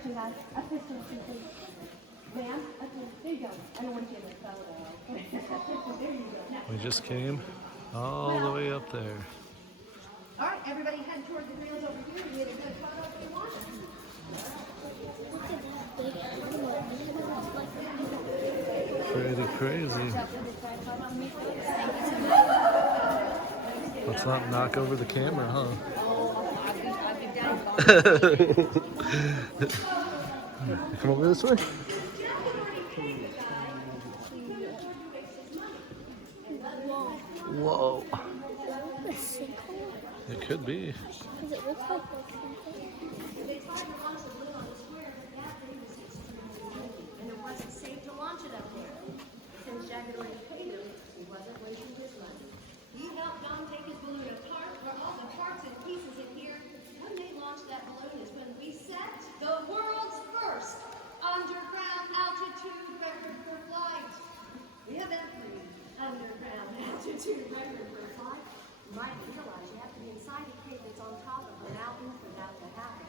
stretching, guys. Up this direction, please. Ma'am, up there. There you go. I don't want you in the photo. There you go. Now, We just came all the way up there. all right, everybody head toward the rails over here. You get a good photo if you want. Pretty crazy. Let's not knock over the camera, huh? Come over this way. Whoa. It could be. Does it look like And it wasn't safe to launch it up there. Since Jack had already paid him, he wasn't wasting his money. He helped Don take his balloon apart for all the parts and pieces in here. When they launched that balloon is when we set the world's first underground altitude record for flight. We have every underground altitude record for flight. You might realize you have to be inside a cave that's on top of a mountain for that to happen.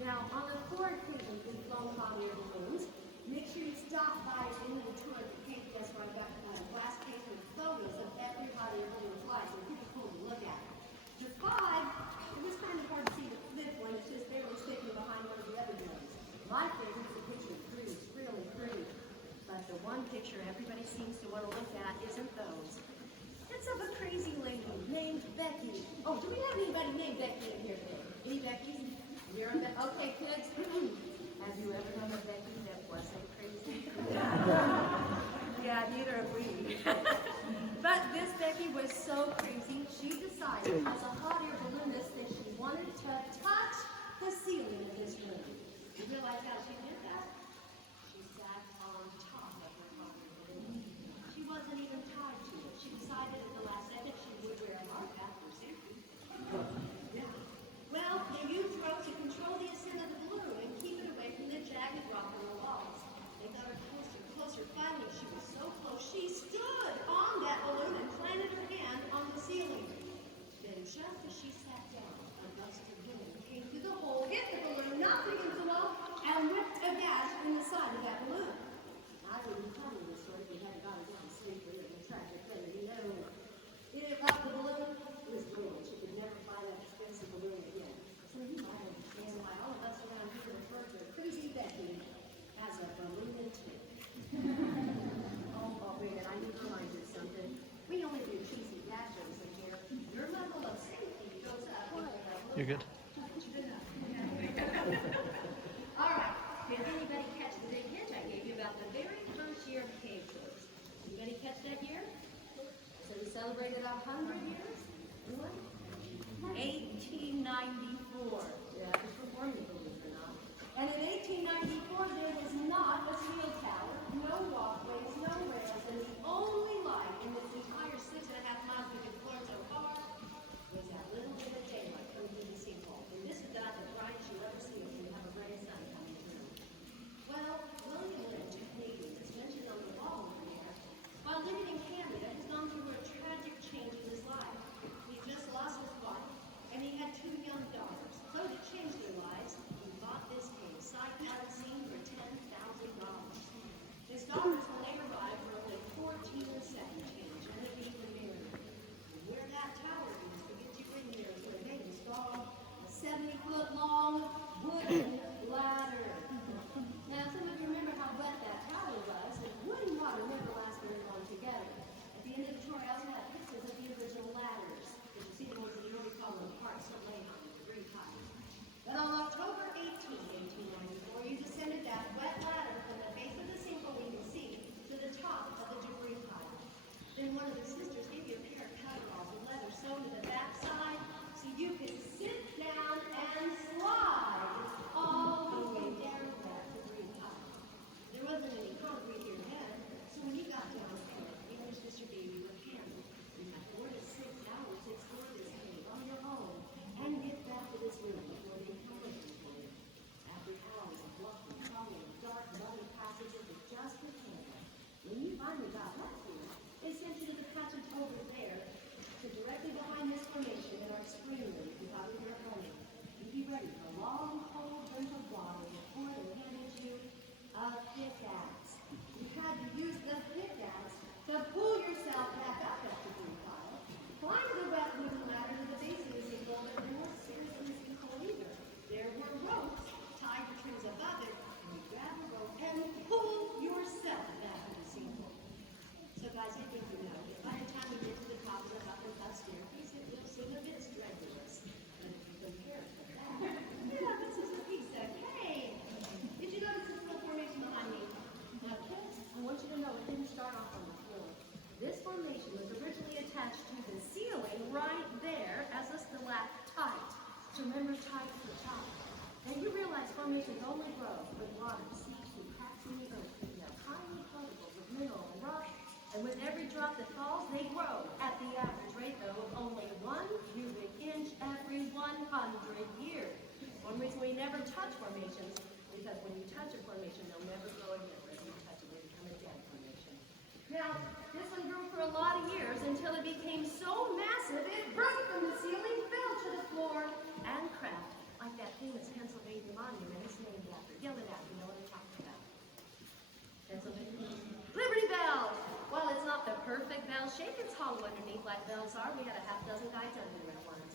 Now, on the 4 occasions we've flown hot air balloons, make sure you stop by at the end of the tour at the cave desk where I've got a glass case with photos of every hot air balloon flight. So it's pretty cool to look at. The 5, it was kind of hard to see the fifth one. It's just barely sticking behind one of the other ones. My favorite is the picture of 3. It's really pretty. But the one picture everybody seems to want to look at isn't those. It's of a crazy lady named Becky. Oh, do we have anybody named Becky in here today? Any Beckys? You're on that? Okay, kids. Have you ever known a Becky that wasn't crazy? Yeah, neither have we. But this Becky was so crazy, she decided as a hot air balloonist that she wanted to touch the ceiling of this room. You realize how she did that? She sat on top of her hot air balloon. She wasn't even tied to it. She decided at the last second she would wear a hard hat for safety. Yeah. Well, they used rope to control the ascent of the balloon and keep it away from the jagged rock on the walls. They got her closer and closer. Finally, she was so close, she stood on that balloon and planted her hand on the ceiling. Then just as she sat down, a gust of wind came through the hole, hit the balloon, knocked it against the wall, and ripped a gash in the side of that balloon. I wouldn't tell you this story if we hadn't got it down safely and tragic thing, you know. It rocked the balloon. It was ruined. She could never fly that expensive balloon again. So you might understand why all of us around here refer to Crazy Becky as a balloon too. Oh, wait a minute. I need to remind you of something. We only do cheesy dad jokes in here. Your level of safety goes up. You're good. All right. Did anybody catch the big hint I gave you about the very first year of cave tours? Anybody catch that year? So we celebrated 100 years? What? 1894. Yeah, it was before me, believe it or not. And in 1894, there was not a steel tower, no walkways, no rails, and the only light in this entire 6.5 miles we've explored so far was that little bit of daylight coming through the sinkhole. And this is about the brightest you'll ever see if you have a ray of sun coming through. Well, William Lynch, a Canadian, is mentioned on the wall over there. While living in Canada, he's gone through a tragic change in his life. He just lost his wife, and he had 2 young daughters. So to change their lives, he bought this cave, sight unseen, for $10,000. His daughters, when they arrived, were only 14 and 17, and they'd even married. And where that tower is to get you in here is where they installed a 70-foot-long wooden ladder. Now, some of you remember how wet that tower was, and wood and water never last very long together. At the end of the tour, I also have pictures of the original ladders. You see the ones that you already call them parts of Lehigh, very high. But on October 18, 1894, you descended that wet ladder from the base of the sinkhole we can see to the top of the debris pile. Then one of the sisters gave you a pair of coveralls with leather sewn to the backside so you could sit down and slide all the way down that debris pile. There wasn't any concrete here then, so when you got down there, you and your sister baby were handled. You had 4 to 6 hours to explore this cave on your own and get back to this room before they come looking for you. After hours of walking, following dark, muddy passages with just a candle, when you finally got left here, they sent you to the passage over there, to directly behind this formation in our screen room if you thought we were at home. You'd be ready for a long, cold drink of water before only grow with water seeps through cracks in the earth, and they're tiny particles of mineral and rock. And with every drop that falls, they grow at the average rate, though, of only 1 cubic inch every 100 years. One reason we never touch formations, because when you touch a formation, they'll never grow again. When you touch it, they become a dead formation. Now, this one grew for a lot of years until it became so massive it broke from the ceiling, fell to the floor, and cracked like that famous Pennsylvania monument is named after. Yell it out, you know what I'm talking about. Pennsylvania. Liberty Bell! Well, it's not the perfect bell shape. It's hollow underneath like bells are. We had a half dozen guys under it once.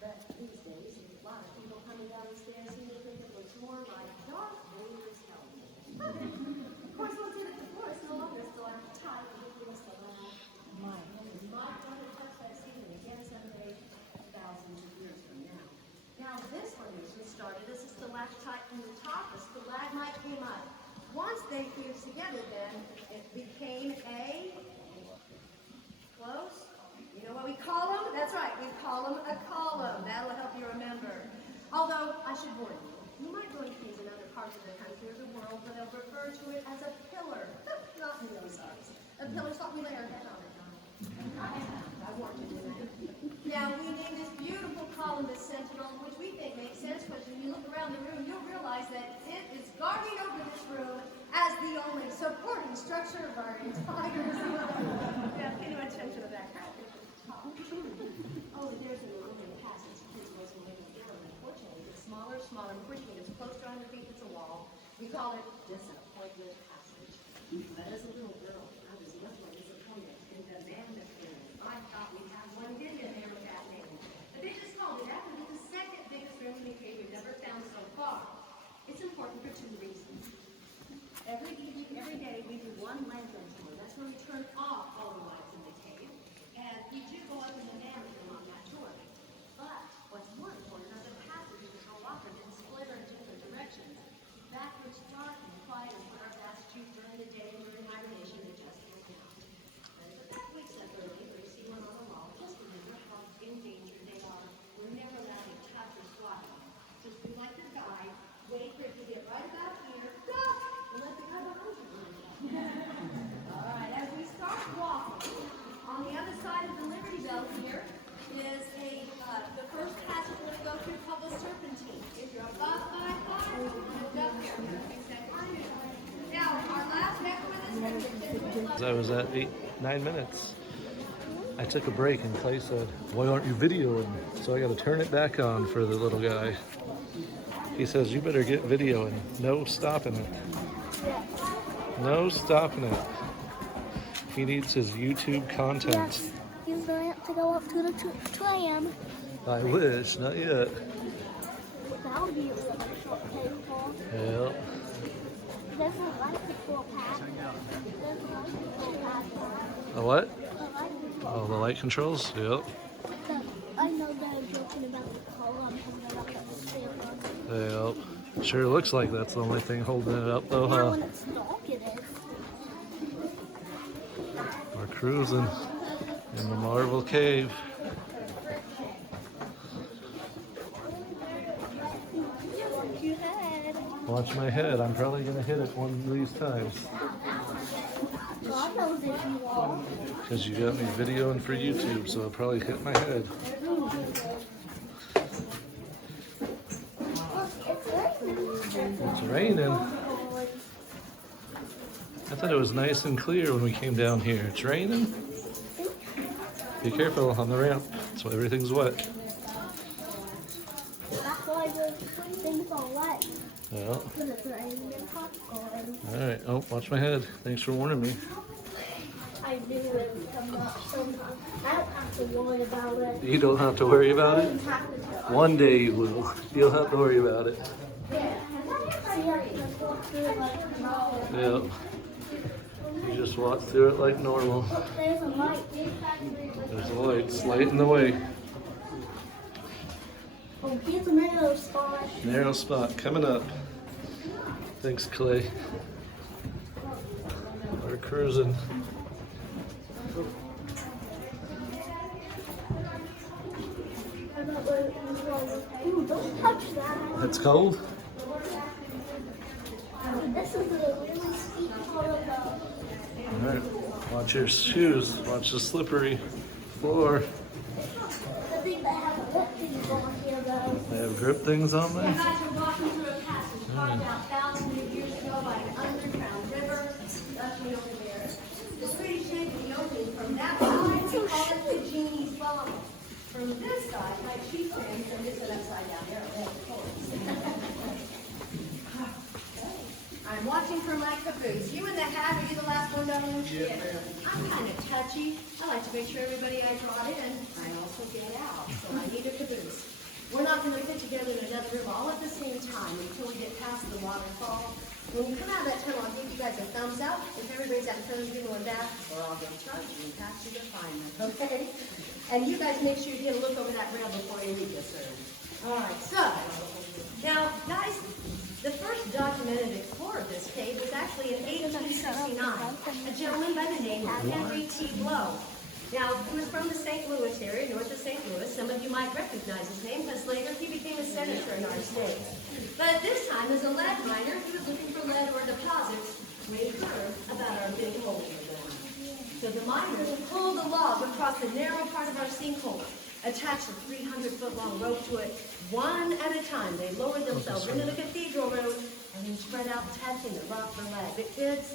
But these days, there's a lot of people coming down the stairs seem to think it looks more like Darth Vader's helmet. Of course, once it hit the floor, it's no longer still tight. It was the Mike doesn't touch that ceiling again someday, thousands of years from now. Now, this formation started as a stalactite from the top. A stalagmite came up. Once they fused together, then, it became a close. You know what we call them? That's right, we call them a column. That'll help you remember. Although, I should warn you, you might go to things in other parts of the country or the world where they'll refer to it as a pillar. Not in those eyes. A pillar's what we lay our head on it. I warned you to that. Now, we named this beautiful column the Sentinel, which we think makes sense, because when you look around the room, you'll realize that it is guarding over this room as the only supporting structure of our entire room. Yeah, pay no attention to that. Oh, there's an aluminum passage. This was a little down. Unfortunately, it's smaller. Unfortunately, it's close to 100 feet. It's a wall. We call it disappointment passage. But as a little girl, I was much more disappointed in the Mammoth Room. I thought we had one hidden in there with that name. But they just called it that, and it's the second biggest room in the cave we've ever found so far. It's important for 2 reasons. Every day we do one lantern tour. That's when we turn off all the lights in the cave. And we do go up in the Mammoth Room on that tour. But what's more important are the passages that go off and then split in different directions. That which dark and quiet is what our bats choose during the day and during hibernation they just can't out. And the back weeks separately, where you see one on the wall, just remember how endangered they are. We're never allowed to touch or swat them. Just be like the guide, wait for it to get right about here, go, and let the guy behind you run. All right, as we start walking, on the other side of the Liberty Bell here is the first passage we're going to go through called the Serpentine. If you're above 5'5", look up here. Now, our last next one is I was at 9 minutes. I took a break and Clay said, "Why aren't you videoing?" So I got to turn it back on for the little guy. He says, "You better get videoing. No stopping it. No stopping it." He needs his YouTube content. Yes, he's going to have to go up to the 2 a.m. I wish, not yet. That would be a really short cave call. Yeah. There's a light control pad. There's a light control pad. A what? A light control Oh, the light controls? Yep. pad. I know they're joking about the column and they're not going to stay on. Yep. Sure looks like that's the only thing holding it up though, Now huh? when it's dark, it is. We're cruising in the Marvel Cave. Watch your head. Watch my head. I'm probably going to hit it one of these times. God knows if you are. Because you got me videoing for YouTube, so I'll probably hit my head. It's raining. I thought it was nice and clear when we came down here. It's raining. Be careful on the ramp. So everything's wet. That's why the things are wet. Yeah. Because it's raining and popcorn. Alright. Oh, watch my head. Thanks for warning me. I knew it would come up sometime. I don't have to worry about it. You don't have to worry about I it. don't have to. One day you will. You'll have to worry about it. Yeah. See, I can walk through it like normal. Yeah. You just walk through it like normal. Look, there's a light. There's a light. It's light in the way. Oh, here's a narrow spot. Narrow spot coming up. Thanks, Clay. We're cruising. Ooh, don't touch that. It's cold? This is a really steep photo. All right, watch your shoes. Watch the slippery floor. I think they have a lip thing on here though. They have grip things on You there. guys are walking through a passage carved out thousands of years ago by an underground river. That's me over there. It's pretty shaky opening from that side. We call it the genie's bum. From this side, like she said, and this one upside down there. I'm watching for my caboose. You in the hat, are you the last one down in the ship? I'm kind of touchy. I like to make sure everybody I brought in, I also get out. So I need a caboose. We're not going to fit together in another room all at the same time until we get past the waterfall. When we come out of that tunnel, I'll give you guys a thumbs up. If everybody's out in front of you going back, we're all going to charge you and pass you to find them, okay? And you guys make sure you get a look over that rail before you leave this room. All right, so, now, guys, the first documented explorer of this cave was actually in 1869, a gentleman by the name of Henry T. Blow. Now, he was from the St. Louis area, north of St. Louis. Some of you might recognize his name because later he became a senator in our state. But at this time, as a lead miner, he was looking for lead ore deposits when he heard about our big hole in the ground. So the miners pulled a log across the narrow part of our sinkhole, attached a 300-foot-long rope to it. One at a time, they lowered themselves into the cathedral road and then spread out testing the rock for lead. But kids,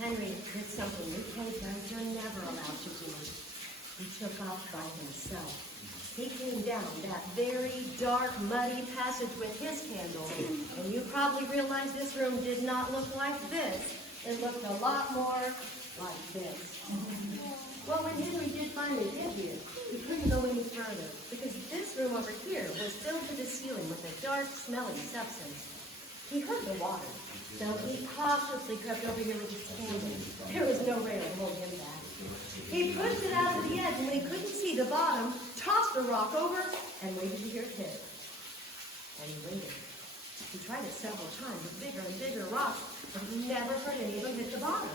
Henry did something you cave guys are never allowed to do. He took off by himself. He came down that very dark, muddy passage with his candle. And you probably realize this room did not look like this. It looked a lot more like this. Well, when Henry did finally get here, he couldn't go any further because this room over here was filled to the ceiling with a dark, smelling substance. He heard the water, so he cautiously crept over here with his candle. There was no rail to hold him back. He pushed it out to the edge, and when he couldn't see the bottom, tossed the rock over and waited to hear it hit. And he waited. He tried it several times with bigger and bigger rocks, but he never heard any of them hit the bottom.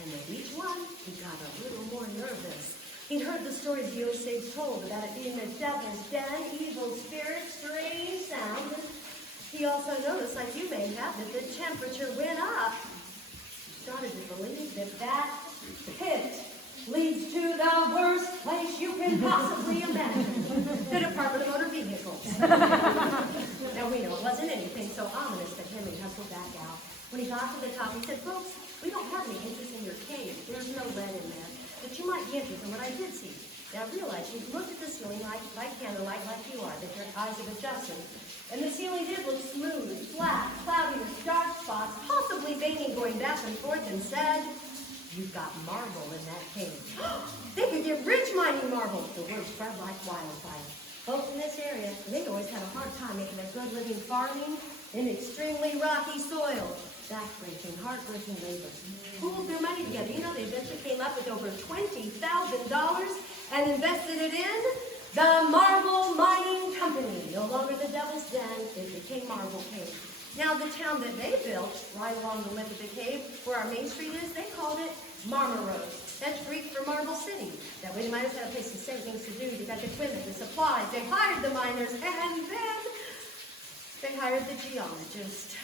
And with each one, he got a little more nervous. He'd heard the stories the Osage told about it being the devil's den, evil spirits, strange sounds. And he also noticed, like you may have, that the temperature went up. He started to believe that that pit leads to the worst place you can possibly imagine, the Department of Motor Vehicles. Now we know it wasn't anything so ominous that Henry hustled back out. When he got to the top, he said, "Folks, we don't have any interest in your cave. There's no lead in there. But you might be interested in what I did see. Now realize you've looked at the ceiling like candlelight, like you are, that your eyes have adjusted. And the ceiling did look smooth, flat, cloudy with dark spots, possibly veining going back and forth, and said, you've got marble in that cave. They could get rich mining marble. The word spread like wildfire. Folks in this area, they've always had a hard time making a good living farming in extremely rocky soil. Backbreaking, heartbreaking labor. Pooled their money together. You know, they eventually came up with over $20,000 and invested it in the Marble Mining Company. No longer the Devil's Den, it became Marble Cave. Now, the town that they built right along the lip of the cave, where our main street is, they called it Marmaros. That's Greek for Marble City. That way the miners had a place to say things to do. They got the equipment, the supplies. They hired the miners, and then they hired the geologist.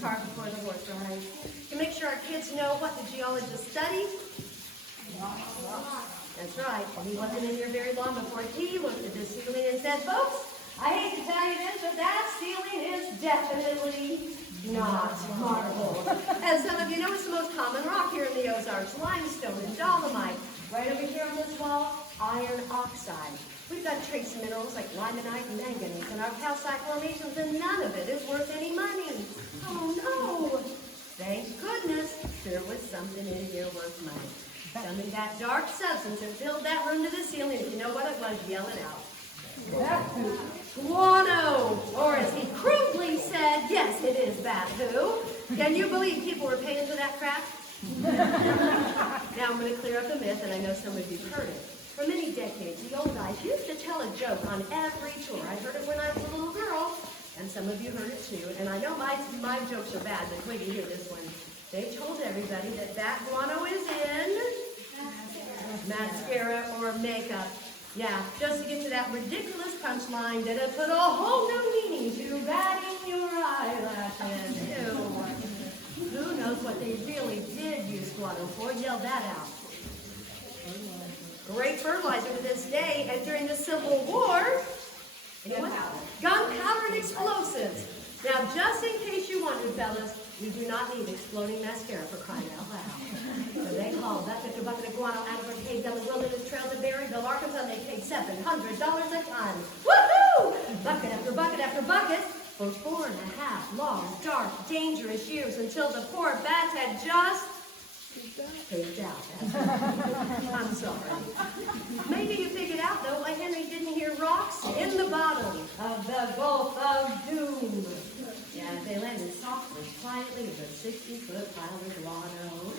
Car before the horse, right? To make sure our kids know what the geologist studied. That's right. And he wasn't in here very long before he looked at the ceiling and said, folks, I hate to tell you this, but that ceiling is definitely not marble. As some of you know, it's the most common rock here in the Ozarks, limestone and dolomite. Right over here on this wall, iron oxide. We've got trace minerals like limonite and manganese in our calcite formations, and none of it is worth any money. Oh no! Thank goodness there was something in here worth money. Something that dark substance that filled that room to the ceiling. If you know what it was, yell it out. Guano! Or as he crudely said, yes, it is Batu. Can you believe people were paying for that crap? Now I'm going to clear up a myth, and I know some of you heard it. For many decades, the old guys used to tell a joke on every tour. I heard it when I was a little girl, and some of you heard it too. And I know my jokes are bad, but wait till you hear this one. They told everybody that guano is in mascara or makeup. Yeah, just to get to that ridiculous punchline that it put a whole new meaning to batting your eyelashes. Ew. bailed that out. Great fertilizer to this day, and during the Civil War, gunpowder and explosives. Now, just in case you wondered, fellas, we do not need exploding mascara for crying out loud. So they hauled bucket after bucket of guano out of a cave down the wilderness trail to Berryville, Arkansas, and they paid $700 a ton. Woohoo! Bucket after bucket after bucket for 4.5 long, dark, dangerous years until the poor bats had just figured out. I'm sorry. Maybe you figured out, though, why Henry didn't hear rocks in the bottom of the Gulf of Doom. Yeah, they landed softly, quietly with a 60-foot pile of guano.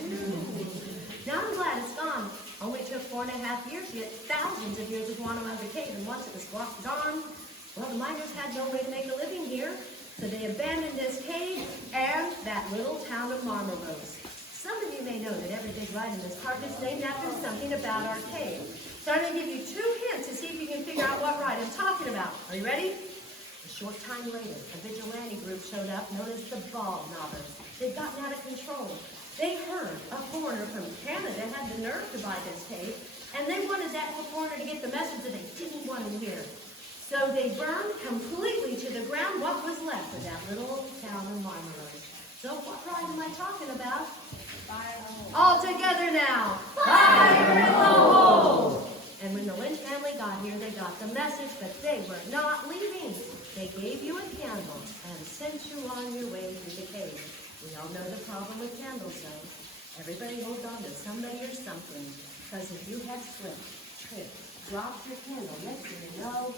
Now I'm glad it's gone. Only took 4.5 years to get thousands of years of guano out of the cave, and once it was gone, well, the miners had no way to make a living here, so they abandoned this cave and that little town of Marmarose. Some of you may know that every big ride in this park is named after something about our cave. So I'm going to give you 2 hints to see if you can figure out what ride I'm talking about. Are you ready? A short time later, a vigilante group showed up known as the Ball Knobbers. They'd gotten out of control. They heard a foreigner from Canada had the nerve to buy this cave, and they wanted that foreigner to get the message that they didn't want him here. So they burned completely to the ground what was left of that little town of Marmarose. So what ride am I talking about? All together now. Fire in the hole! And when the Lynch family got here, they got the message, but they were not leaving. They gave you a candle and sent you on your way through the cave. We all know the problem with candles, though. Everybody holds on to somebody or something, because if you had slipped, tripped, dropped your candle, next thing you know,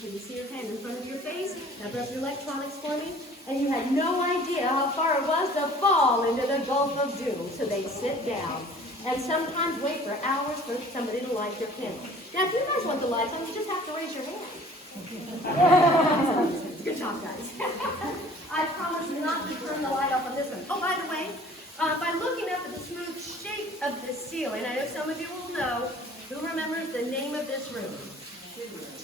can you see your hand in front of your face? Cover up your electronics for me. And you had no idea how far it was to fall into the Gulf of Doom. So they'd sit down and sometimes wait for hours for somebody to light their candle. Now, if you guys want the lights on, you just have to raise your hand. Good job, guys. I promise not to turn the light off on this one. Oh, by the way, by looking up at the smooth shape of the ceiling, I know some of you will know, who remembers the name of this room?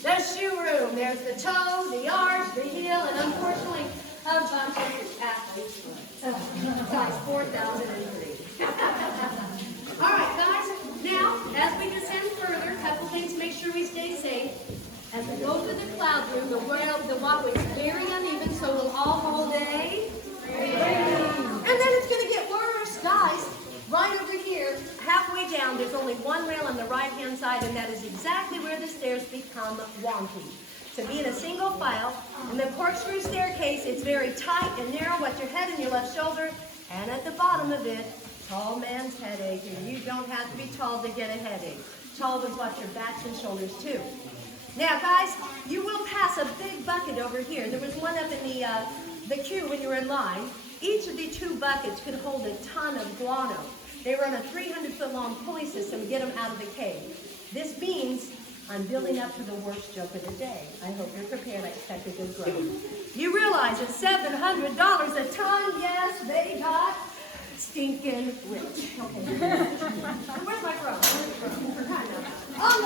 The shoe room. There's the toe, the arch, the heel, and unfortunately, a bunch of athletes. Size 4,003. All right, guys. Now, as we descend further, a couple things to make sure we stay safe. As we go through the cloud room, the walkway is very uneven, so we'll all hold a. And then it's going to get worse, guys. Right over here, halfway down, there's only one rail on the right-hand side, and that is exactly where the stairs become wonky. To be in a single file, in the corkscrew staircase, it's very tight and narrow at your head and your left shoulder, and at the bottom of it, tall man's headache, and you don't have to be tall to get a headache. Tall would watch your backs and shoulders, too. Now, guys, you will pass a big bucket over here. There was one up in the queue when you were in line. Each of the 2 buckets could hold a ton of guano. They run a 300-foot-long pulley system to get them out of the cave. This means I'm building up to the worst joke of the day. I hope you're prepared. I expect a good growth. You realize at $700 a ton, yes, they got stinking rich. Okay. Where's my growth? On